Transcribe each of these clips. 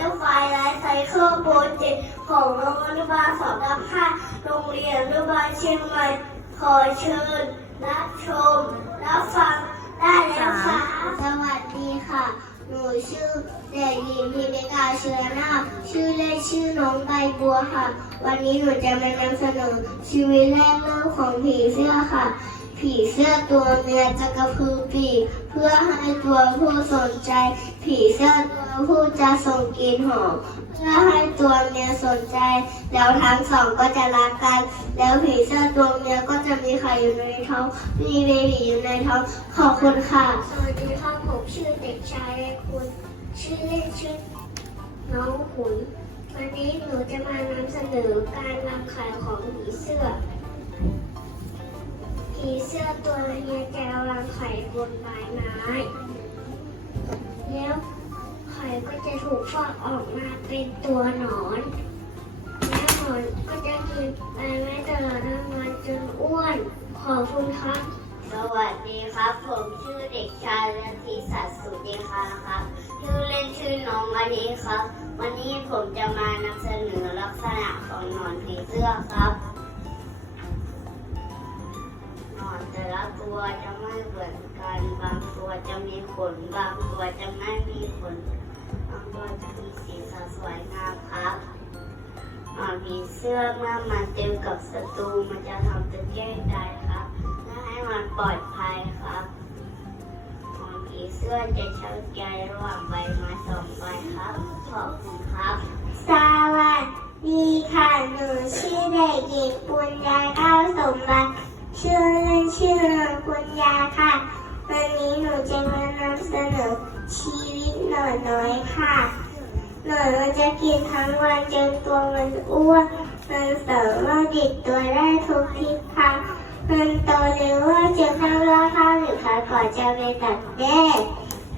ตอร์ไฟและไซเคิลโปรเจกต์ของโรงอนุบาลสองกับห้าโรงเรียนอนุบาลเชียงใหม่ ขอเชิญรับชม รับฟังได้แล้วค่ะ สวัสดีค่ะ หนูชื่อเด็กหญิงพิมิกาเชื้อนาคชื่อเล่นชื่อน้องใบบัวค่ะ วันนี้หนูจะมานำเสนอชีวิตแรกเริ่มของผีเสื้อค่ะ ผีเสื้อตัวเมียจะกระพือปีกเพื่อให้ตัวผู้สนใจ ผีเสื้อตัว ผู้จะส่งกลิ่นหอมเพื่อให้ตัวเมียสนใจ แล้วทั้งสองก็จะรักกัน แล้วผีเสื้อตัวเมียก็จะมีไข่อยู่ในท้อง มีเบบีอยู่ในท้อง ขอบคุณค่ะ สวัสดีค่ะผมชื่อเด็กชายคุณ ชื่อเล่นชื่อน้องขุน วันนี้หนูจะมานำเสนอการนำไข่ของผีเสื้อผีเสื้อตัวเมียจะวางไข่บนใบไม้ แล้ว ไข่ก็จะถูกฟอกออกมาเป็นตัวหนอน แล้วหนอนก็จะกินใบไม้ตลอดทั้งวันจนอ้วน ขอบคุณครับ สวัสดีครับ ผมชื่อเด็กชายลัทธิศักดิ์สุดีคาครับชื่อเล่นชื่อน้องวันนี้ครับ วันนี้ผมจะมานำเสนอลักษณะของหนอนผีเสื้อครับหนอนแต่ละตัวจะไม่เหมือนกัน บางตัวจะมีขน บางตัวจะไม่มีขน บางตัวจะมีสีสันสวยงามครับหนอนผีเสื้อเมื่อมันเจอกับศัตรูมันจะทำตัวแยกได้ครับและให้มันปลอดภัยครับหนอนผีเสื้อจะเชื่อใจระหว่างใบไม้สองใบครับขอบคุณครับ สวัสดีค่ะ หนูชื่อเด็กหญิงปุญญาเก้าสมบัติชื่อเล่นชื่อปุญญาค่ะ วันนี้หนูจะมานำเสนอชีวิตหน่อยน้อยค่ะ หน่อยมันจะกินทั้งวันจนตัวมันอ้วน มันสามารถดิดตัวได้ทุกทิศทางมันโตเร็วว่าจะข้างล่าข้าวหรือขาก่อนจะไปตัดแด้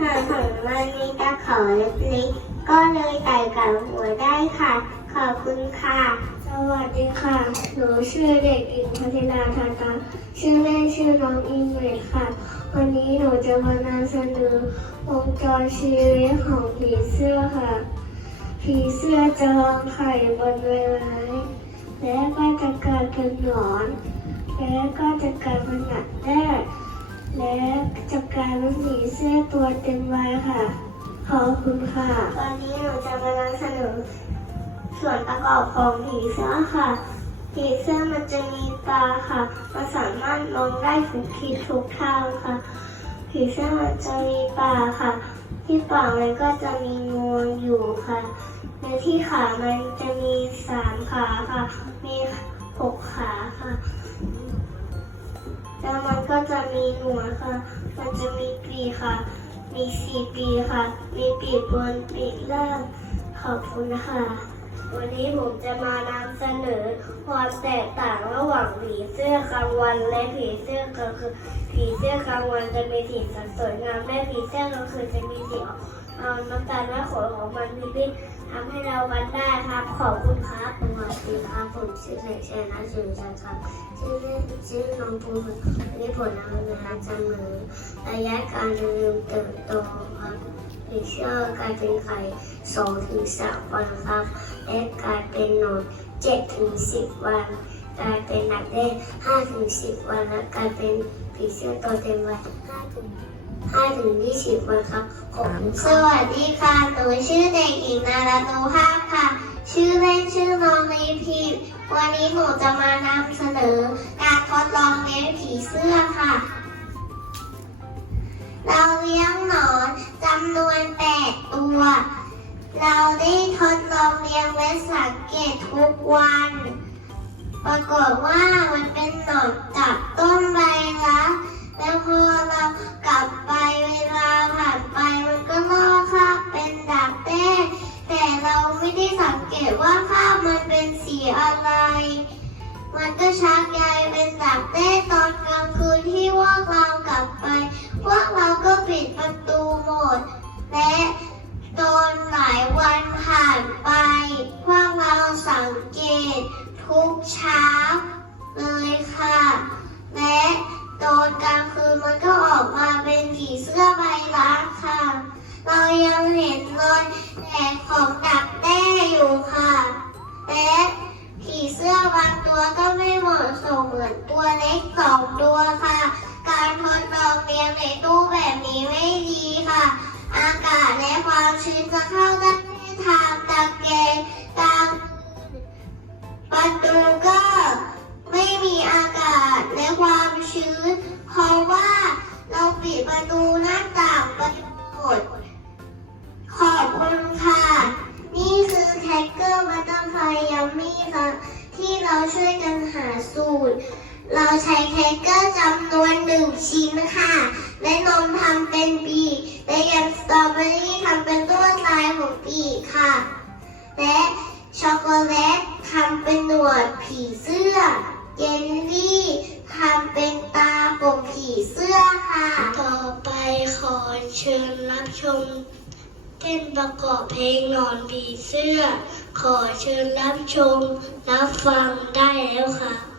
หางของมันมีตาเขาเล็กๆก็เลยไต่กับหัวได้ค่ะ ขอบคุณค่ะ สวัสดีค่ะ หนูชื่อเด็กหญิงพัฒนาทาตาชื่อเล่นชื่อน้องอิงเวดค่ะ วันนี้หนูจะมานำเสนอวงจรชีวิตของผีเสื้อค่ะ ผีเสื้อจะวางไข่บนใบไม้และก็จะกลายเป็นหนอน และก็จะกลายเป็นหนักแด้และจะกลายเป็นผีเสื้อตัวเต็มวัยค่ะ ขอบคุณค่ะตอนนี้หนูจะมานำเสนอส่วนประกอบของผีเสื้อค่ะ ผีเสื้อมันจะมีตาค่ะมันสามารถมองได้ทุกทิศทุกทางค่ะ ผีเสื้อมันจะมีปากค่ะ ที่ปากมันก็จะมีงวงอยู่ค่ะและที่ขามันจะมีสามขาค่ะ มีหกขาค่ะแล้วมันก็จะมีหนวดค่ะ มันจะมีปีกค่ะ มีสี่ปีกค่ะ มีปีกบนปีกล่างขอบคุณค่ะ วันนี้ผมจะมานำเสนอความแตกต่างระหว่างผีเสื้อกลางวันและผีเสื้อกลางคืนผีเสื้อกลางวันจะมีสีสันสวยงามและผีเสื้อกลางคืนจะมีสีออกเอาน้ำตาลและขนของมันมีพิษทำให้เราวันได้ครับขอบคุณครับสวัสดีครับผมชื่อเด็กชายนัทสุนทรครับชื่อเล่นชื่อน้องภูมิวันนี้ผลงานในการจำมือระยะการเจริญเติบโตครับ ผีเสื้อกลายเป็นไข่สองถึงสามวันครับ และกลายเป็นหนอนเจ็ดถึงสิบวัน กลายเป็นหนักได้ห้าถึงสิบวัน และกลายเป็นผีเสื้อตัวเต็มวัยห้าถึงห้าถึงยี่สิบวันครับขอบคุณสวัสดีค่ะ หนูชื่อเด็กหญิงนาราโนภาพค่ะ ชื่อเล่นชื่อน้องลีพีวันนี้หนูจะมานำเสนอการทดลองเลี้ยงผีเสื้อค่ะ เลี้ยงหนอนจำนวนแปดตัว เราได้ทดลองเลี้ยงและสังเกตทุกวัน ปรากฏว่ามันเป็นหนอนจับต้นใบละแล้วพอเรากลับไปเวลาผ่านไปมันก็ลอกคราบเป็นดักแด้แต่เราไม่ได้สังเกตว่าคราบมันเป็นสีอะไร มันก็ชักใยเป็นดักแด้ตอนกลางคืนที่พวกเรากลับไป พวกเราก็ปิดประตูหมด และ บางตัวก็ไม่เหมาะสมเหมือนตัวเล็กสองตัวค่ะ การทดลองเลี้ยงในตู้แบบนี้ไม่ดีค่ะ อากาศและความชื้นจะเข้าได้ทางตะเกรงตามประตูก็ไม่มีอากาศและความชื้นเพราะว่าเราปิดประตูนั้น สื้อ เยลลี่ทำเป็นตาปกผีเสื้อค่ะ ต่อไปขอเชิญรับชมเต้นประกอบเพลงนอนผีเสื้อ ขอเชิญรับชมรับฟังได้แล้วค่ะ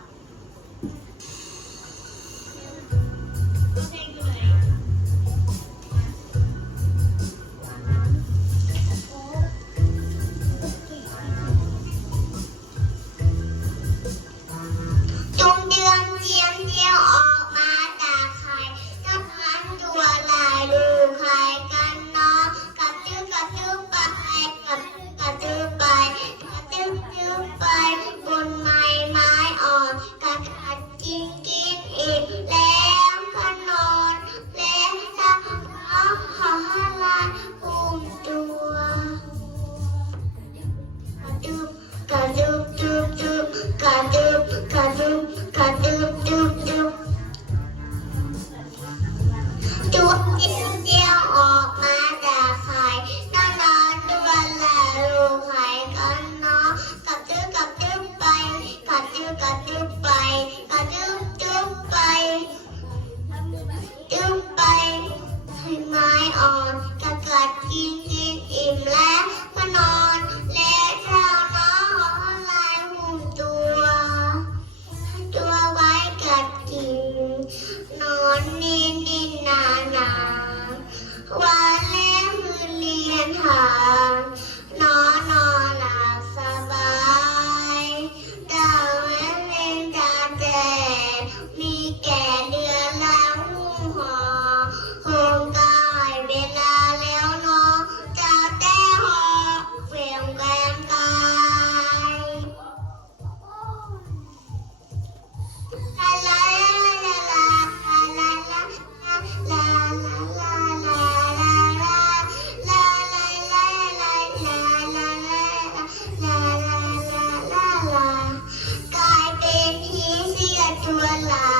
ตัวหลา